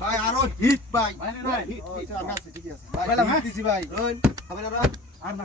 ভাই আরও হিট ভাই ঠিক আছে ভাই দিছি ভাই। আর না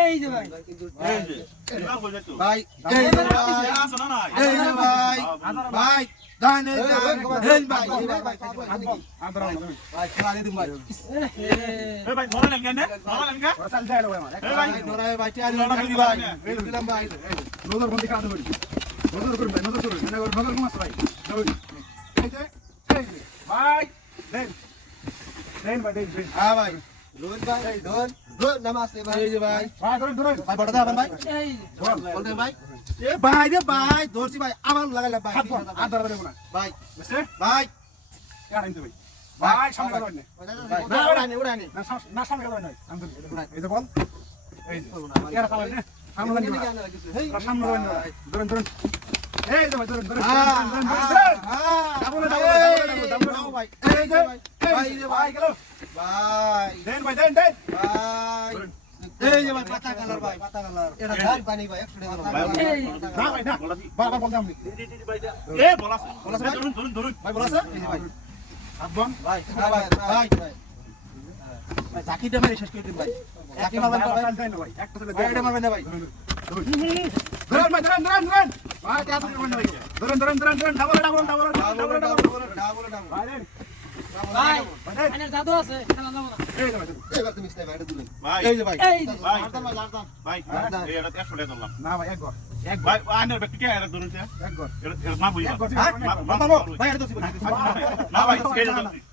এই যে ভাই। ভাই এই যে ভাই। ভাই দান এই দান ভাই। আদরা ভাই। খেলা দিন ভাই। এই ভাই ধরে লেন কেন? ধরে লেন কেন? চল যায় ভাই। এই ভাই ধরে ভাই। টিয়ারি ভাই দিলাম ভাই। নজর বন্ধ কাট করি নজর? করুন ভাই নজর করুন। নজর নজর ঘুমাস ভাই। এই যে ভাই দেন। দেন ভাই দেন হ্যাঁ ভাই। রোজ ভাই রোজ ভাই রে ভাই ধরছি ভাই আবার লাগাইলাম ভাই আর ধরবে না ভাই ভাই ভাই ভাই সামনে গেল না উড়ানি উড়ানি না সামনে গেল না এই যে বল এই যে না সামনে গেল না সামনে গেল না ধরুন ধরুন জাকিটা মেরে শেষ করে দিন ভাই। জাকি মারবেন ভাই। একটা ভাই ধরেন ভাই ধরেন ধরেন ধরেন ধরেন ধরেন ধরেন ধরেন double double double double double double double ভাই এর জাদু আছে খেলা যাব না এই ভাই এবার তুমি স্নাইপার এটা দিলেন ভাই এই যে ভাই এই ভাই মারতাম ভাই মারতাম ভাই এই এটা 100 টাকা দিলাম না ভাই এক গর এক ভাই আনের ব্যক্তি কে এর দুরুন এক গর এর না বুঝি না ভাই এটা তো না ভাই স্কেল